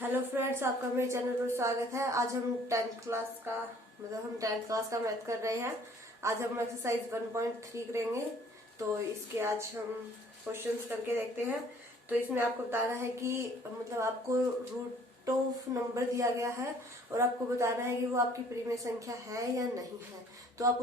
Hello friends, आपका मेरे channel पर स्वागत है। आज हम 10th क्लास का मैथ कर रहे हैं। आज हम एक्सरसाइज 1.3 करेंगे। तो इसके आज हम क्वेश्चंस करके देखते हैं। तो इसमें आपको बताना है कि आपको रूट ऑफ नंबर दिया गया है और आपको बताना है कि वो आपकी परिमेय संख्या है या नहीं है। तो आप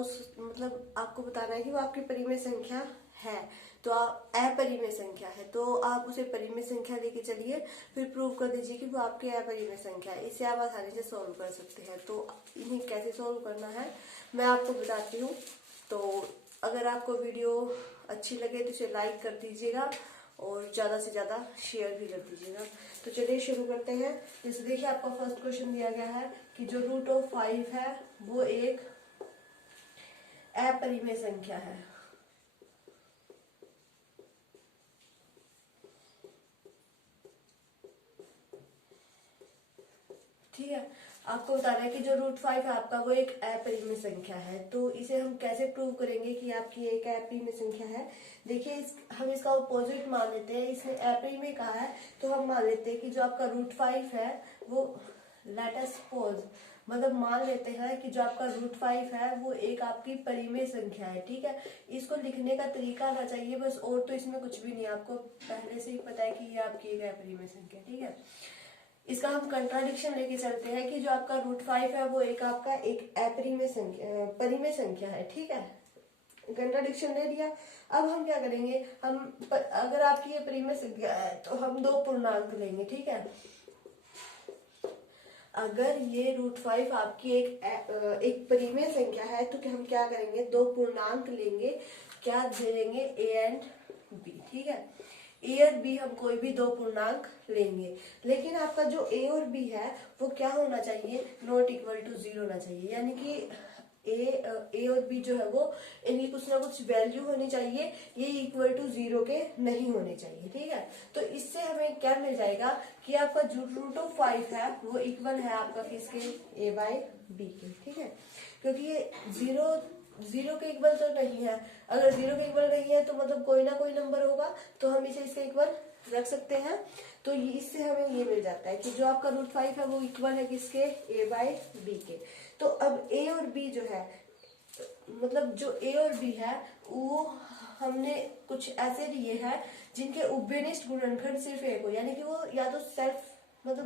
आपको बताना है कि वो आपकी परिमेय संख्या है। तो आप अपरिमेय संख्या है तो आप उसे परिमेय संख्या लेके चलिए, फिर प्रूव कर दीजिए कि वो आपकी अपरिमेय संख्या है। इसे आप आसानी से सॉल्व कर सकते हैं। तो इन्हें कैसे सॉल्व करना है मैं आपको बताती हूँ। तो अगर आपको वीडियो अच्छी लगे तो इसे लाइक कर दीजिएगा और ज्यादा से ज्यादा शेयर भी कर दीजिएगा। तो चलिए शुरू करते हैं। जैसे देखिए, आपका फर्स्ट क्वेश्चन दिया गया है कि जो रूट ऑफ 5 है वो एक अपरिमेय संख्या है। ठीक है, आपको बताना है कि जो रूट 5 है आपका वो एक अपरिमेय संख्या है। तो इसे हम कैसे प्रूव करेंगे कि आपकी एक अपरिमेय संख्या है। देखिए, हम इसका अपोजिट मान लेते हैं। इसने अपरिमेय कहा है तो हम मान लेते हैं कि जो आपका रूट 5 है वो लेट अस सपोज मान लेते हैं कि जो आपका रूट 5 है वो एक आपकी परिमेय संख्या है। ठीक है, इसको लिखने का तरीका आना चाहिए बस, और तो इसमें कुछ भी नहीं। आपको पहले से ही पता है कि ये आपकी एक अपरिमेय संख्या। ठीक है, इसका हम कंट्राडिक्शन लेके चलते हैं कि जो आपका रूट 5 है वो एक आपका एक अपरिमेय संख्या परिमेय संख्या है। ठीक है, कंट्राडिक्शन ले लिया। अब हम क्या करेंगे, अगर आपकी ये परिमेय संख्या है तो हम दो पूर्णांक लेंगे। ठीक है, अगर ये रूट 5 आपकी एक परिमेय संख्या है तो हम क्या करेंगे, दो पूर्णांक लेंगे। क्या दे देंगे, ए एंड बी। ठीक है, ए और बी हम कोई भी दो पूर्णांक लेंगे, लेकिन आपका जो ए और बी है वो क्या होना चाहिए, नॉट इक्वल टू 0 होना चाहिए। यानी कि ए और बी जो है वो इनकी कुछ ना कुछ वैल्यू होनी चाहिए, ये इक्वल टू 0 के नहीं होने चाहिए। ठीक है, तो इससे हमें क्या मिल जाएगा कि आपका जो रूट ऑफ 5 है वो इक्वल है आपका किसके, ए बाय बी के। ठीक है, क्योंकि ये जीरो के इक्वल तो नहीं है। अगर 0 के इक्वल नहीं है तो कोई ना कोई नंबर होगा, तो हम इसे इसके इक्वल रख सकते हैं। तो इससे हमें ये मिल जाता है कि जो आपका रूट 5 है वो इक्वल है किसके, ए बाय बी के। तो अब ए और बी जो है, जो ए और बी है वो हमने कुछ ऐसे लिए हैं जिनके उभयनिष्ठ गुणनखंड सिर्फ एक हो, यानी कि वो या तो सेल्फ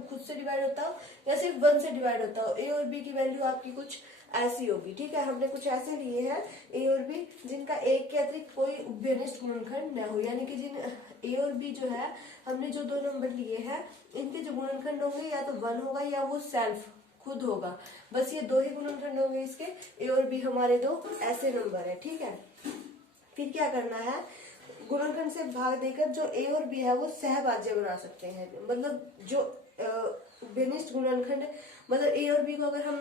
खुद से डिवाइड होता हो या सिर्फ 1 से डिवाइड होता हो। ए और बी की वैल्यू आपकी कुछ ऐसी होगी। ठीक है, हमने कुछ ऐसे लिए हैं ए और बी जिनका एक के अतिरिक्त कोई उभयनिष्ठ गुणनखंड न हो, यानी कि जिन ए और बी जो है हमने जो दो नंबर लिए हैं इनके जो गुणनखंड होंगे या तो 1 होगा या वो सेल्फ खुद होगा। बस ये दो ही गुणनखंड होंगे इसके, ए और बी हमारे दो ऐसे नंबर है। ठीक है, फिर क्या करना है, गुणनखंड से भाग देकर जो ए और बी है वो सहभाज्य बना सकते हैं। जो विनिष्ठ गुणनखंड ए और बी को अगर हम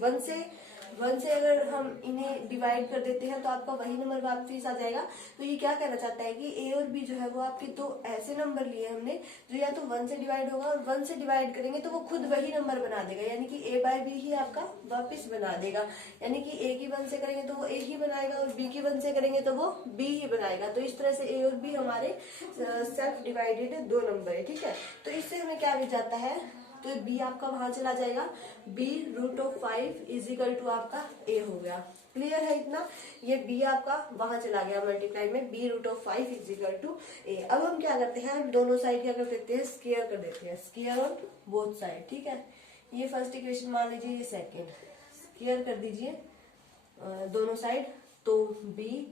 वन से अगर हम इन्हें डिवाइड कर देते हैं तो आपका वही नंबर वापस आ जाएगा। तो ये क्या कहना चाहता है कि ए और बी जो है वो आपके दो ऐसे नंबर लिए हमने जो या तो 1 से डिवाइड होगा, और 1 से डिवाइड करेंगे तो वो खुद वही नंबर बना देगा, यानी कि ए बाय बी ही आपका वापस बना देगा। यानी कि ए की 1 से करेंगे तो वो ए ही बनाएगा और बी की 1 से करेंगे तो वो बी ही बनाएगा। तो इस तरह से ए और बी हमारे सेल्फ डिवाइडेड दो नंबर है। ठीक है, तो इससे हमें क्या मिल जाता है, तो बी आपका वहां चला जाएगा, B root of 5 is equal to आपका ए हो गया। क्लियर है इतना, ये बी आपका वहां चला गया मल्टीप्लाई में, b root of 5 is equal to a. अब हम क्या करते हैं, हम दोनों साइड क्या कर देते हैं, स्क्वायर कर देते हैं, स्क्वायर ऑन बोथ साइड। ठीक है, ये फर्स्ट इक्वेशन मान लीजिए, ये सेकेंड, स्क्वायर कर दीजिए दोनों साइड। तो बी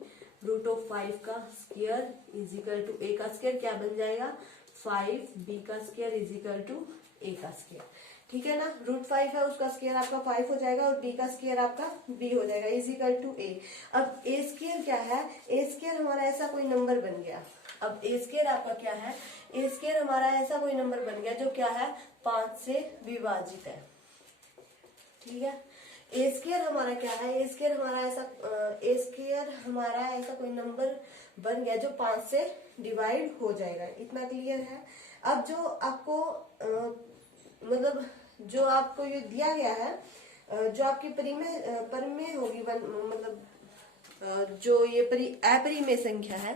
रूट ऑफ 5 का स्क्वायर इज इक्वल टू ए का स्क्वायर, क्या बन जाएगा 5 बी का स्क्वायर इज इक्वल टू ए का स्क्वायर। ठीक है ना, रूट 5 है उसका स्क्वायर आपका 5 हो जाएगा और बी का स्क्वायर आपका बी हो जाएगा इज इक्वल टू ए। अब ए स्क्वायर क्या है, ए स्क्वायर हमारा ऐसा कोई नंबर बन गया। अब ए स्क्वायर आपका क्या है, ए स्क्वायर हमारा ऐसा कोई नंबर बन गया जो क्या है 5 से विभाजित है। ठीक है, ए स्क्वायर हमारा क्या है, ए स्क्वायर हमारा ऐसा कोई नंबर बन गया जो 5 से डिवाइड हो जाएगा। इतना क्लियर है। अब जो आपको जो आपको ये दिया गया है, जो आपकी परिमेय होगी जो ये अपरिमेय संख्या है,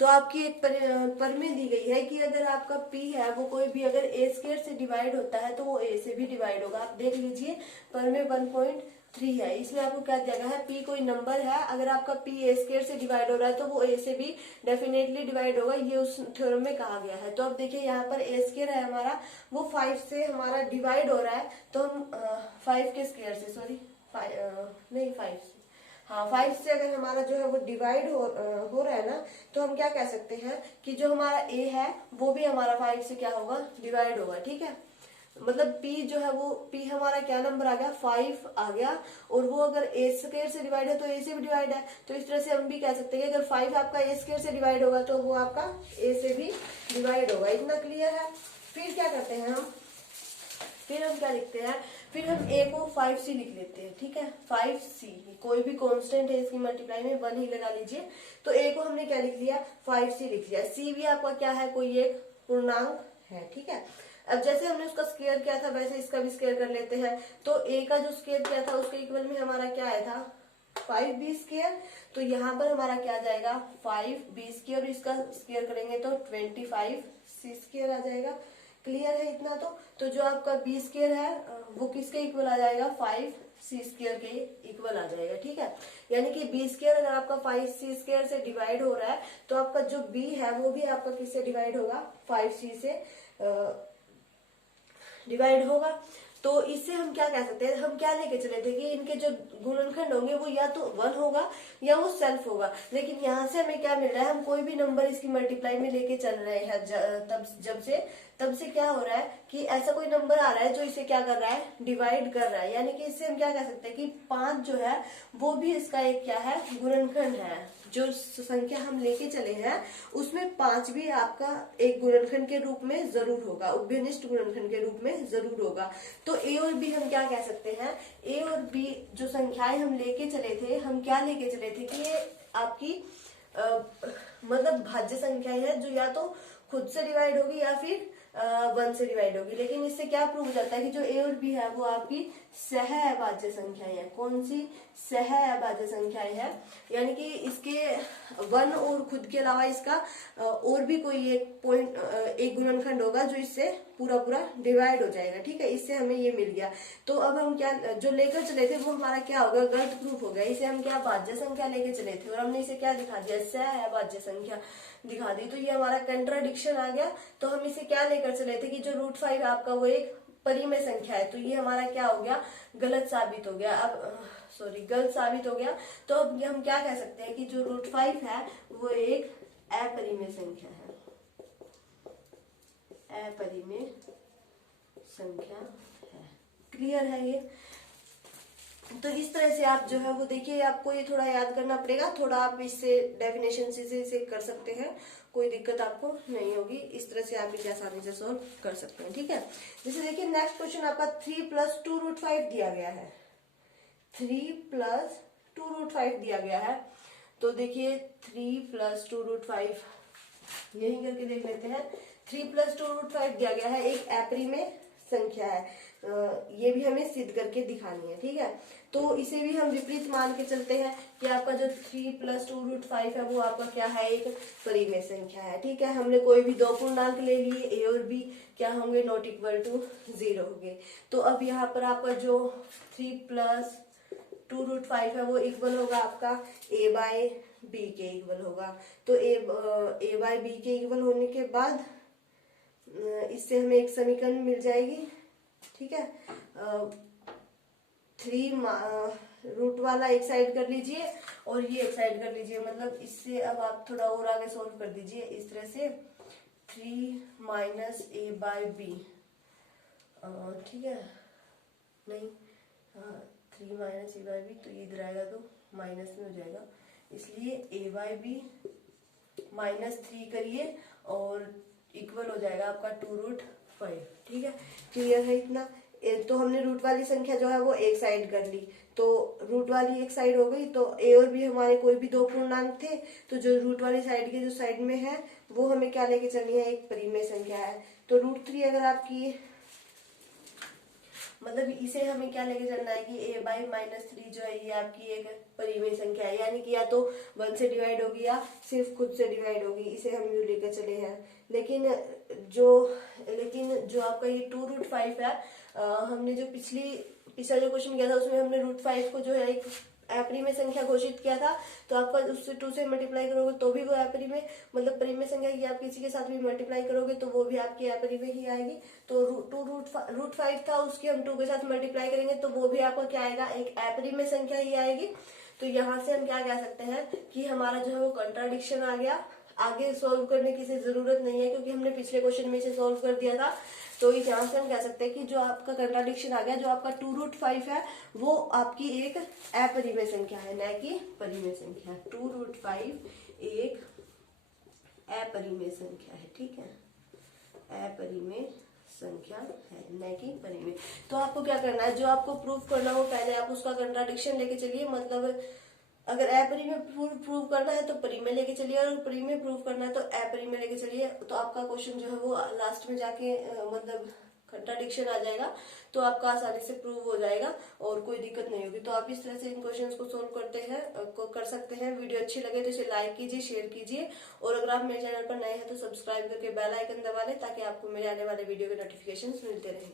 तो आपकी एक परिमेय दी गई है कि अगर आपका p है वो कोई भी अगर a स्क्वायर से डिवाइड होता है तो वो a से भी डिवाइड होगा। आप देख लीजिए परिमेय 1.3 है, इसमें आपको क्या दिया गया है, p कोई नंबर है, अगर आपका p a स्क्वायर से डिवाइड हो रहा है तो वो a से भी डेफिनेटली डिवाइड होगा, ये उस थ्योरम में कहा गया है। तो अब देखिए यहाँ पर a स्क्वायर है हमारा, वो 5 से हमारा डिवाइड हो रहा है, तो हम 5 के स्क्वायर से, सॉरी नहीं 5 से, हाँ 5 से अगर हमारा जो है वो डिवाइड हो रहा है ना, तो हम क्या कह सकते हैं कि जो हमारा a है वो भी हमारा 5 से क्या होगा, डिवाइड होगा। ठीक है, मतलब p जो है वो p हमारा क्या नंबर आ गया, 5 आ गया, और वो अगर a स्क्वायर से डिवाइड है तो a से भी डिवाइड है। तो इस तरह से हम भी कह सकते हैं कि अगर 5 आपका a स्क्वायर से डिवाइड होगा तो वो आपका a से भी डिवाइड होगा। इतना क्लियर है। फिर क्या करते हैं हम, फिर हम क्या लिखते हैं, फिर हम a को 5c लिख लेते हैं। ठीक है, 5c कोई भी कांस्टेंट है, इसकी मल्टीप्लाई में 1 ही लगा लीजिए। तो a को हमने क्या लिख लिया, 5c लिख लिया। c भी आपका क्या है, कोई एक पूर्णांक है। ठीक है, अब जैसे हमने उसका स्क्वायर किया था वैसे इसका भी स्क्वायर कर लेते हैं। तो a का जो स्क्वायर किया था उसके इक्वल में हमारा क्या आया था, 5b स्क्वायर। तो यहाँ पर हमारा क्या आ जाएगा, 5b स्क्वायर, और इसका स्क्वायर करेंगे तो 25c स्क्वायर आ जाएगा। क्लियर है इतना? तो जो आपका b स्क्वायर है वो किसके इक्वल आ जाएगा, 5c स्क्वायर के इक्वल आ जाएगा। ठीक है, यानी कि b स्क्वायर अगर आपका 5c स्क्वायर से डिवाइड हो रहा है तो आपका जो b है वो भी आपका किससे डिवाइड होगा, 5c से डिवाइड होगा। तो इससे हम क्या कह सकते हैं, हम क्या लेके चले थे कि इनके जो गुणनखंड होंगे वो या तो 1 होगा या वो सेल्फ होगा। लेकिन यहाँ से हमें क्या मिल रहा है, हम कोई भी नंबर इसकी मल्टीप्लाई में लेके चल रहे हैं तब से क्या हो रहा है कि ऐसा कोई नंबर आ रहा है जो इसे क्या कर रहा है, डिवाइड कर रहा है। यानी कि इससे हम क्या कह सकते हैं कि 5 जो है वो भी इसका एक क्या है, गुणनखंड है। जो संख्या हम लेके चले हैं उसमें 5 भी आपका एक गुणनखंड के रूप में जरूर होगा, उभयनिष्ठ गुणनखंड के रूप में जरूर होगा। तो a और b हम क्या कह सकते हैं, a और b जो संख्याएं हम लेके चले थे, हम क्या लेके चले थे कि ये आपकी मतलब भाज्य संख्याएं है जो या तो खुद से डिवाइड होगी या फिर 1 से डिवाइड होगी। लेकिन इससे क्या प्रूव हो जाता है कि जो a और b है वो आपकी सह अभाज्य संख्याएं हैं। कौन सी? सह अभाज्य संख्याएं हैं, यानी कि इसके 1 और खुद के अलावा इसका और भी कोई एक गुणनखंड होगा जो इससे पूरा पूरा डिवाइड हो जाएगा। ठीक है, इससे हमें ये मिल गया। तो अब हम क्या जो लेकर चले थे वो हमारा क्या होगा, गलत प्रूफ हो गया। इसे हम क्या, भाज्य संख्या लेके चले थे और हमने इसे क्या दिखा दिया, सह अभाज्य संख्या दिखा दी। तो ये हमारा कंट्राडिक्शन आ गया। तो हम इसे क्या लेकर चले थे कि जो √5 आपका वो एक परिमेय संख्या है। तो ये हमारा क्या हो गया, गलत साबित हो गया। अब गलत साबित हो गया। तो अब हम क्या कह सकते हैं कि जो √5 है वो एक अपरिमेय संख्या है, अपरिमेय संख्या है। क्लियर है ये? तो इस तरह से आप जो है वो देखिए, आपको ये थोड़ा याद करना पड़ेगा, थोड़ा आप इससे डेफिनेशन से इसे कर सकते हैं, कोई दिक्कत आपको नहीं होगी। इस तरह से आप इसे आसानी से सोल्व कर सकते हैं। ठीक है, जैसे देखिए नेक्स्ट क्वेश्चन आपका 3 + 2 √5 दिया गया है। 3 + 2 √5 दिया गया है। तो देखिए 3 + 2 √5 यही करके देख लेते हैं। 3 + 2 √5 दिया गया है, एक अपरिमेय संख्या है। ये भी हमें सिद्ध करके दिखानी है। ठीक है, तो इसे भी हम विपरीत मान के चलते हैं कि आपका जो 3 + 2 √5 है वो आपका क्या है, एक परिमेय संख्या है। ठीक है, हमने कोई भी दो पूर्णांक ले लिए, a और b क्या होंगे, ≠ 0 होंगे। तो अब यहाँ पर आपका जो 3 + 2 √5 है वो इक्वल होगा आपका a/b के इक्वल होगा। तो a/b के इक्वल होने के बाद इससे हमें एक समीकरण मिल जाएगी। ठीक है, 3 रूट वाला एक साइड कर लीजिए और ये एक साइड कर लीजिए। मतलब इससे अब आप थोड़ा और आगे सोल्व कर दीजिए इस तरह से, 3 - a/b। ठीक है, नहीं 3 - a/b तो ये इधर आएगा तो माइनस में हो जाएगा, इसलिए a/b -3 करिए और इक्वल हो जाएगा आपका 2 √5। ठीक है, क्लियर है इतना? तो हमने रूट वाली संख्या जो है वो एक साइड कर ली, तो रूट वाली एक साइड हो गई। तो a और b हमारे कोई भी दो पूर्णांक थे, तो जो रूट वाली साइड के जो साइड में है वो हमें क्या लेके चलनी है, एक परिमेय संख्या है। तो √3 अगर आपकी मतलब इसे हमें क्या लेके चलना है कि a/-3 जो है ये आपकी एक परिमेय संख्या है, यानी कि या तो 1 से डिवाइड होगी या सिर्फ खुद से डिवाइड होगी, इसे हम यूं लेकर चले हैं। लेकिन जो आपका ये 2√5 है, हमने जो पिछला जो क्वेश्चन किया था उसमें हमने √5 को जो है एक अपरिमेय संख्या घोषित किया था, तो आपका उससे 2 से मल्टीप्लाई करोगे तो भी वो अपरिमेय मतलब परिमेय संख्या की आप किसी के साथ भी मल्टीप्लाई करोगे तो वो भी आपकी अपरिमेय ही आएगी। तो √5 था, उसकी हम 2 के साथ मल्टीप्लाई करेंगे तो वो भी आपका क्या आएगा, एक अपरिमेय संख्या ही आएगी। तो यहाँ से हम क्या कह सकते हैं कि हमारा जो है वो कंट्राडिक्शन आ गया। आगे सोल्व करने की जरूरत नहीं है क्योंकि हमने पिछले क्वेश्चन में इसे सोल्व कर दिया था। तो इस यहाँ से हम कह सकते हैं कि जो आपका कंट्राडिक्शन आ गया, जो आपका 2√5 है वो आपकी एक अपरिमेय संख्या है, न कि परिमेय संख्या। 2√5 एक अपरिमेय संख्या है, ठीक है, अपरिमेय संख्या है, न कि परिमेय। तो आपको क्या करना है, जो आपको प्रूफ करना हो पहले आप उसका कंट्राडिक्शन लेके चलिए। मतलब अगर अपरिमेय प्रूव करना है तो परिमेय लेके चलिए, और परिमेय प्रूव करना है तो अपरिमेय लेके चलिए। तो आपका क्वेश्चन जो है वो लास्ट में जाके मतलब कंट्राडिक्शन आ जाएगा, तो आपका आसानी से प्रूव हो जाएगा और कोई दिक्कत नहीं होगी। तो आप इस तरह से इन क्वेश्चंस को सोल्व कर सकते हैं। वीडियो अच्छी लगे तो इसे लाइक कीजिए, शेयर कीजिए, और अगर आप मेरे चैनल पर नए हैं तो सब्सक्राइब करके बेल आइकन दबा लें ताकि आपको मेरे आने वाले वीडियो के नोटिफिकेशन मिलते रहें।